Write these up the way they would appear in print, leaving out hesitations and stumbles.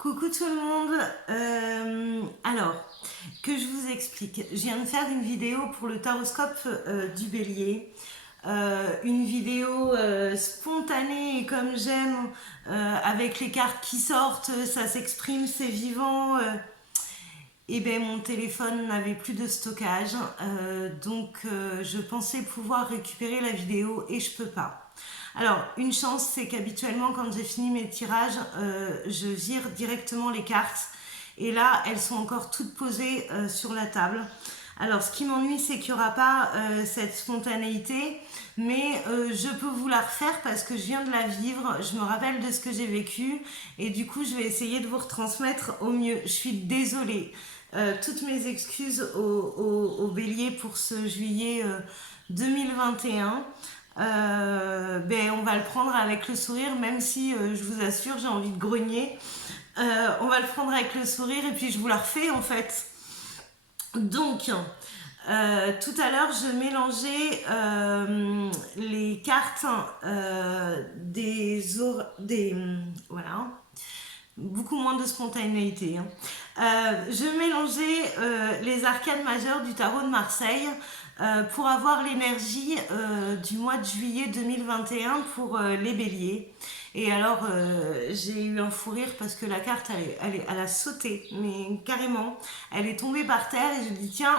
Coucou tout le monde, alors que je vous explique, je viens de faire une vidéo pour le taroscope du Bélier, une vidéo spontanée et comme j'aime, avec les cartes qui sortent, ça s'exprime, c'est vivant, et ben mon téléphone n'avait plus de stockage, donc je pensais pouvoir récupérer la vidéo et je peux pas. Alors, une chance, c'est qu'habituellement, quand j'ai fini mes tirages, je vire directement les cartes. Et là, elles sont encore toutes posées sur la table. Alors, ce qui m'ennuie, c'est qu'il n'y aura pas cette spontanéité, mais je peux vous la refaire parce que je viens de la vivre, je me rappelle de ce que j'ai vécu, et du coup, je vais essayer de vous retransmettre au mieux. Je suis désolée. Toutes mes excuses au Bélier pour ce juillet 2021. On va le prendre avec le sourire, même si je vous assure, j'ai envie de grogner. On va le prendre avec le sourire et puis je vous la refais en fait. Donc, tout à l'heure, je mélangeais les cartes voilà, beaucoup moins de spontanéité. Je mélangeais les arcanes majeures du tarot de Marseille pour avoir l'énergie du mois de juillet 2021 pour les béliers. Et alors, j'ai eu un fou rire parce que la carte, elle a sauté, mais carrément. Elle est tombée par terre et je dis, tiens,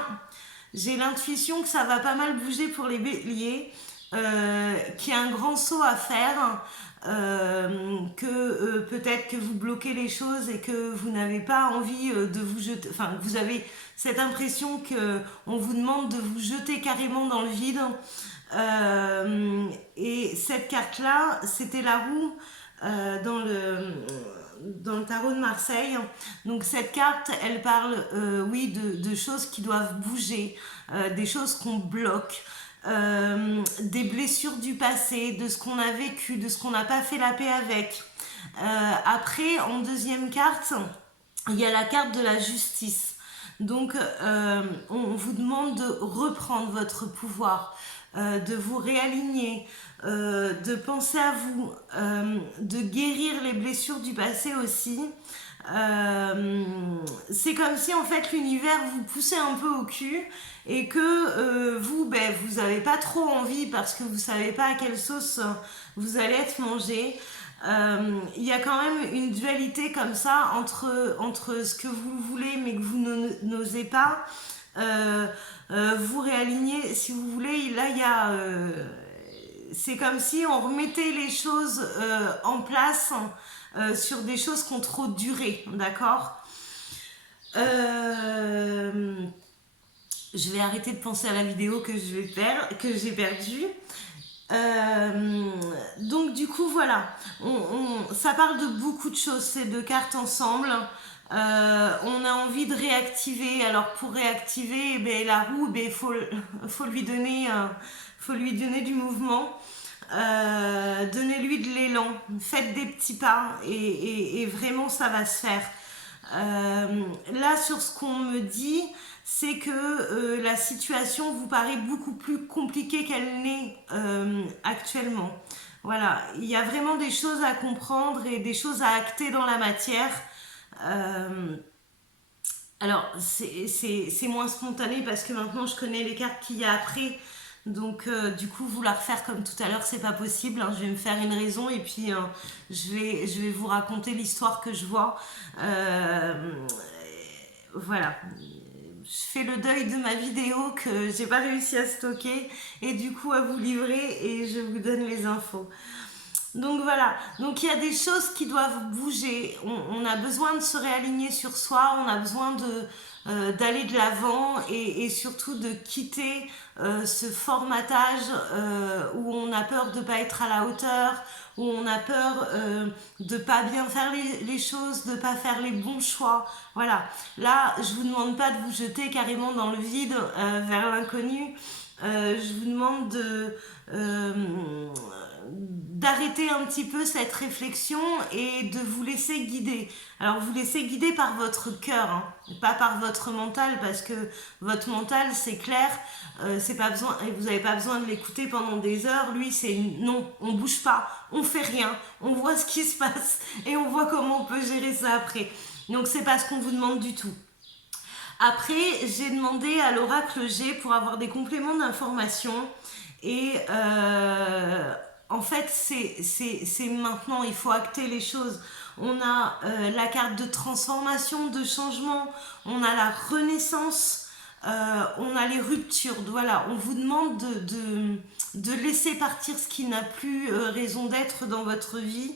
j'ai l'intuition que ça va pas mal bouger pour les béliers, qu'il y a un grand saut à faire, que peut-être que vous bloquez les choses et que vous n'avez pas envie de vous jeter, enfin, vous avez cette impression qu'on vous demande de vous jeter carrément dans le vide. Et cette carte-là, c'était la roue dans le tarot de Marseille. Donc cette carte, elle parle, oui, de choses qui doivent bouger, des choses qu'on bloque, des blessures du passé, de ce qu'on a vécu, de ce qu'on n'a pas fait la paix avec. Après, en deuxième carte, il y a la carte de la justice. Donc, on vous demande de reprendre votre pouvoir, de vous réaligner, de penser à vous, de guérir les blessures du passé aussi. C'est comme si en fait l'univers vous poussait un peu au cul et que vous n'avez pas trop envie parce que vous savez pas à quelle sauce vous allez être mangé. Il y a quand même une dualité comme ça entre ce que vous voulez mais que vous n'osez pas vous réaligner si vous voulez. Là il y a c'est comme si on remettait les choses en place sur des choses qui ont trop duré, d'accord. Je vais arrêter de penser à la vidéo que j'ai perdue. Donc du coup voilà, ça parle de beaucoup de choses ces deux cartes ensemble. On a envie de réactiver. Alors pour réactiver, la roue, faut lui donner du mouvement. Donnez-lui de l'élan, faites des petits pas et vraiment ça va se faire. Là sur ce qu'on me dit, c'est que la situation vous paraît beaucoup plus compliquée qu'elle n'est actuellement. Voilà, il y a vraiment des choses à comprendre et des choses à acter dans la matière. Alors, c'est moins spontané parce que maintenant je connais les cartes qu'il y a après. Donc, du coup, vous la refaire comme tout à l'heure, c'est pas possible. Hein. Je vais me faire une raison et puis je vais vous raconter l'histoire que je vois. Voilà. Je fais le deuil de ma vidéo que j'ai pas réussi à stocker et du coup à vous livrer et je vous donne les infos. Donc voilà, donc il y a des choses qui doivent bouger, on a besoin de se réaligner sur soi, on a besoin d'aller de l'avant et surtout de quitter ce formatage où on a peur de ne pas être à la hauteur, où on a peur de ne pas bien faire les choses, de ne pas faire les bons choix. Voilà, là je vous demande pas de vous jeter carrément dans le vide vers l'inconnu, je vous demande d'arrêter un petit peu cette réflexion et de vous laisser guider. Alors vous laissez guider par votre cœur, hein, pas par votre mental, parce que votre mental, c'est clair, c'est pas besoin, et vous n'avez pas besoin de l'écouter pendant des heures. Lui, c'est non, on bouge pas, on fait rien, on voit ce qui se passe et on voit comment on peut gérer ça après. Donc c'est pas ce qu'on vous demande du tout. Après, j'ai demandé à l'oracle G pour avoir des compléments d'information et en fait, c'est maintenant, il faut acter les choses. On a la carte de transformation, de changement, on a la renaissance, on a les ruptures. Voilà, on vous demande de laisser partir ce qui n'a plus raison d'être dans votre vie.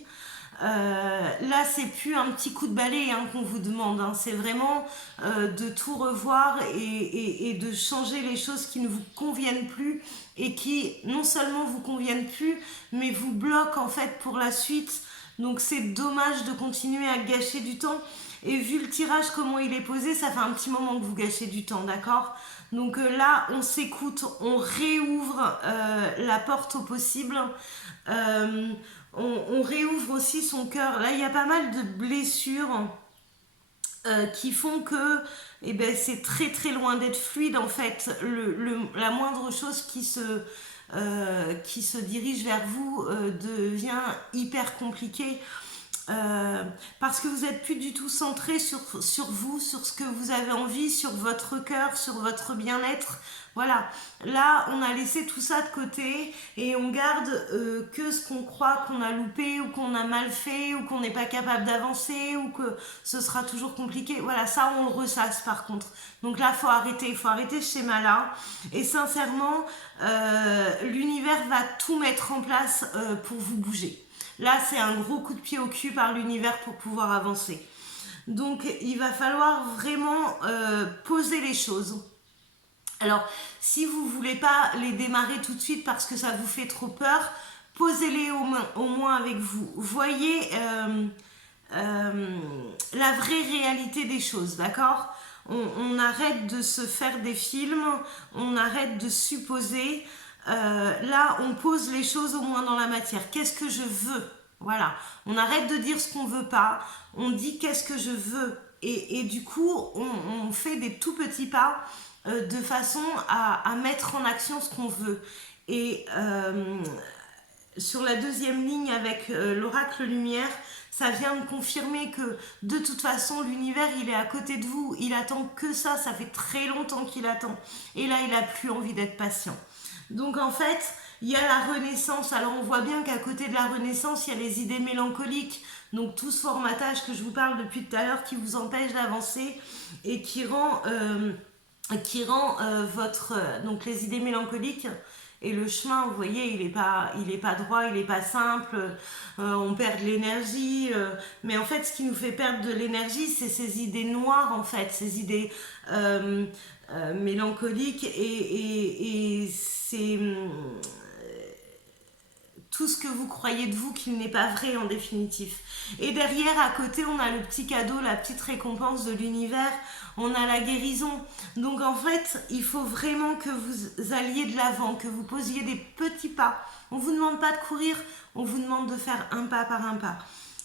Là, c'est plus un petit coup de balai hein, qu'on vous demande, hein. C'est vraiment de tout revoir et de changer les choses qui ne vous conviennent plus et qui non seulement vous conviennent plus, mais vous bloquent en fait pour la suite. Donc c'est dommage de continuer à gâcher du temps. Et vu le tirage, comment il est posé, ça fait un petit moment que vous gâchez du temps, d'accord? Donc là, on s'écoute, on réouvre la porte au possible. On réouvre aussi son cœur. Là, il y a pas mal de blessures qui font que eh ben, c'est très très loin d'être fluide en fait. La moindre chose qui se dirige vers vous devient hyper compliquée. Parce que vous n'êtes plus du tout centré sur vous, sur ce que vous avez envie, sur votre cœur, sur votre bien-être. Voilà, là on a laissé tout ça de côté et on garde que ce qu'on croit qu'on a loupé ou qu'on a mal fait ou qu'on n'est pas capable d'avancer ou que ce sera toujours compliqué. Voilà, ça on le ressasse par contre. Donc là faut arrêter ce schéma-là et sincèrement l'univers va tout mettre en place pour vous bouger. Là, c'est un gros coup de pied au cul par l'univers pour pouvoir avancer. Donc, il va falloir vraiment poser les choses. Alors, si vous ne voulez pas les démarrer tout de suite parce que ça vous fait trop peur, posez-les au moins avec vous. Voyez la vraie réalité des choses, d'accord ? On arrête de se faire des films, on arrête de supposer. Là, on pose les choses au moins dans la matière. Qu'est-ce que je veux? Voilà. On arrête de dire ce qu'on veut pas. On dit qu'est-ce que je veux. Et du coup, on fait des tout petits pas de façon à mettre en action ce qu'on veut. Et sur la deuxième ligne avec l'oracle lumière, ça vient de confirmer que de toute façon l'univers il est à côté de vous, il attend que ça fait très longtemps qu'il attend et là il a plus envie d'être patient. Donc en fait il y a la renaissance, alors on voit bien qu'à côté de la renaissance il y a les idées mélancoliques, donc tout ce formatage que je vous parle depuis tout à l'heure qui vous empêche d'avancer et qui rend donc les idées mélancoliques. Et le chemin, vous voyez, il est pas droit, il est pas simple, on perd de l'énergie, mais en fait, ce qui nous fait perdre de l'énergie, c'est ces idées noires, en fait, ces idées mélancoliques, et c'est tout ce que vous croyez de vous qu'il n'est pas vrai en définitif. Et derrière, à côté, on a le petit cadeau, la petite récompense de l'univers, on a la guérison. Donc en fait, il faut vraiment que vous alliez de l'avant, que vous posiez des petits pas. On ne vous demande pas de courir, on vous demande de faire un pas par un pas.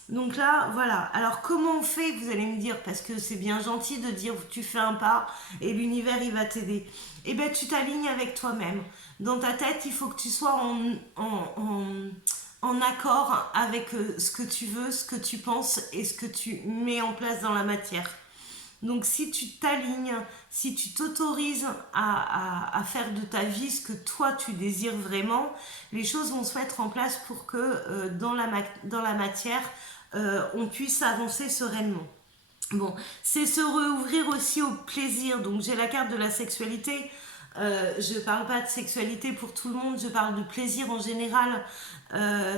Donc là, voilà. Alors comment on fait, vous allez me dire, parce que c'est bien gentil de dire tu fais un pas et l'univers il va t'aider. Eh bien tu t'alignes avec toi-même. Dans ta tête, il faut que tu sois en accord avec ce que tu veux, ce que tu penses et ce que tu mets en place dans la matière. Donc si tu t'alignes, si tu t'autorises à faire de ta vie ce que toi tu désires vraiment, les choses vont se mettre en place pour que dans la matière, on puisse avancer sereinement. Bon, c'est se rouvrir aussi au plaisir. Donc j'ai la carte de la sexualité. Je parle pas de sexualité pour tout le monde, je parle de plaisir en général.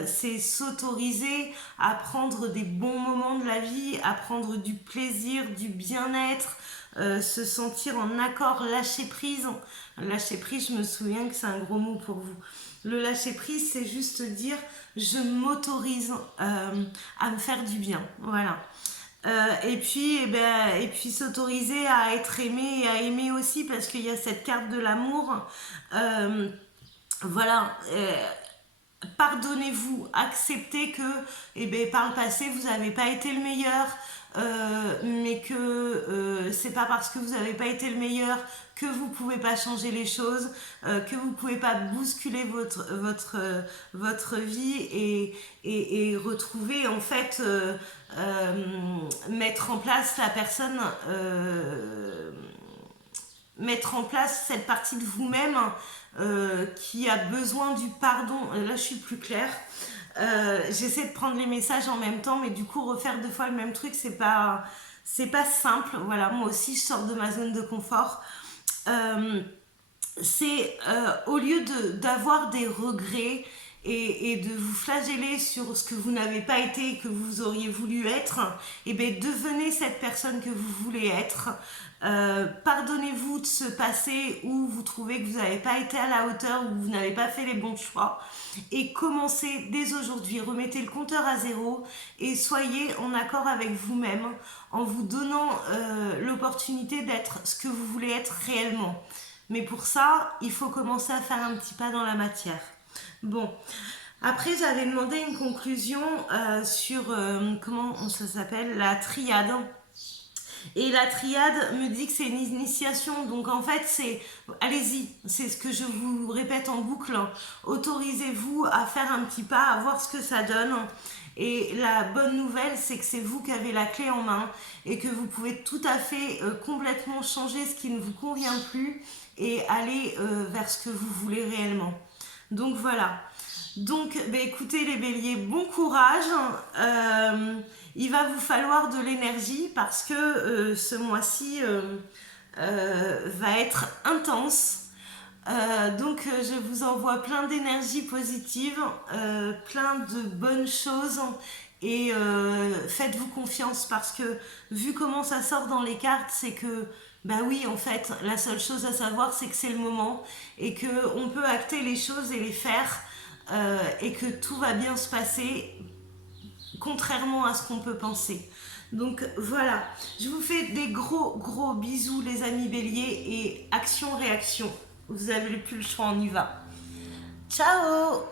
C'est s'autoriser à prendre des bons moments de la vie, à prendre du plaisir, du bien-être, se sentir en accord, lâcher prise. Lâcher prise, je me souviens que c'est un gros mot pour vous. Le lâcher prise, c'est juste dire je m'autorise à me faire du bien. Voilà. Et puis s'autoriser à être aimé et à aimer aussi parce qu'il y a cette carte de l'amour. Voilà. pardonnez-vous, acceptez que par le passé vous n'avez pas été le meilleur, mais que c'est pas parce que vous n'avez pas été le meilleur que vous pouvez pas changer les choses, que vous pouvez pas bousculer votre vie et retrouver en fait mettre en place la personne mettre en place cette partie de vous-même qui a besoin du pardon. Là, je suis plus claire. J'essaie de prendre les messages en même temps, mais du coup, refaire 2 fois le même truc, c'est pas simple. Voilà, moi aussi, je sors de ma zone de confort. C'est au lieu d'avoir des regrets et de vous flageller sur ce que vous n'avez pas été et que vous auriez voulu être, devenez cette personne que vous voulez être. Pardonnez-vous de ce passé où vous trouvez que vous n'avez pas été à la hauteur, où vous n'avez pas fait les bons choix, et commencez dès aujourd'hui, remettez le compteur à 0 et soyez en accord avec vous-même en vous donnant l'opportunité d'être ce que vous voulez être réellement. Mais pour ça, il faut commencer à faire un petit pas dans la matière. Bon, après j'avais demandé une conclusion sur, comment ça s'appelle, la triade. Et la triade me dit que c'est une initiation, donc en fait c'est, allez-y, c'est ce que je vous répète en boucle, autorisez-vous à faire un petit pas, à voir ce que ça donne. Et la bonne nouvelle, c'est que c'est vous qui avez la clé en main et que vous pouvez tout à fait complètement changer ce qui ne vous convient plus et aller vers ce que vous voulez réellement. Donc voilà. Donc écoutez les béliers, bon courage. Il va vous falloir de l'énergie parce que ce mois-ci va être intense. Donc je vous envoie plein d'énergie positive, plein de bonnes choses et faites-vous confiance parce que vu comment ça sort dans les cartes, c'est que bah oui, en fait, la seule chose à savoir, c'est que c'est le moment et qu'on peut acter les choses et les faire et que tout va bien se passer contrairement à ce qu'on peut penser. Donc voilà, je vous fais des gros bisous les amis béliers et action-réaction. Vous avez plus le choix, on y va. Ciao!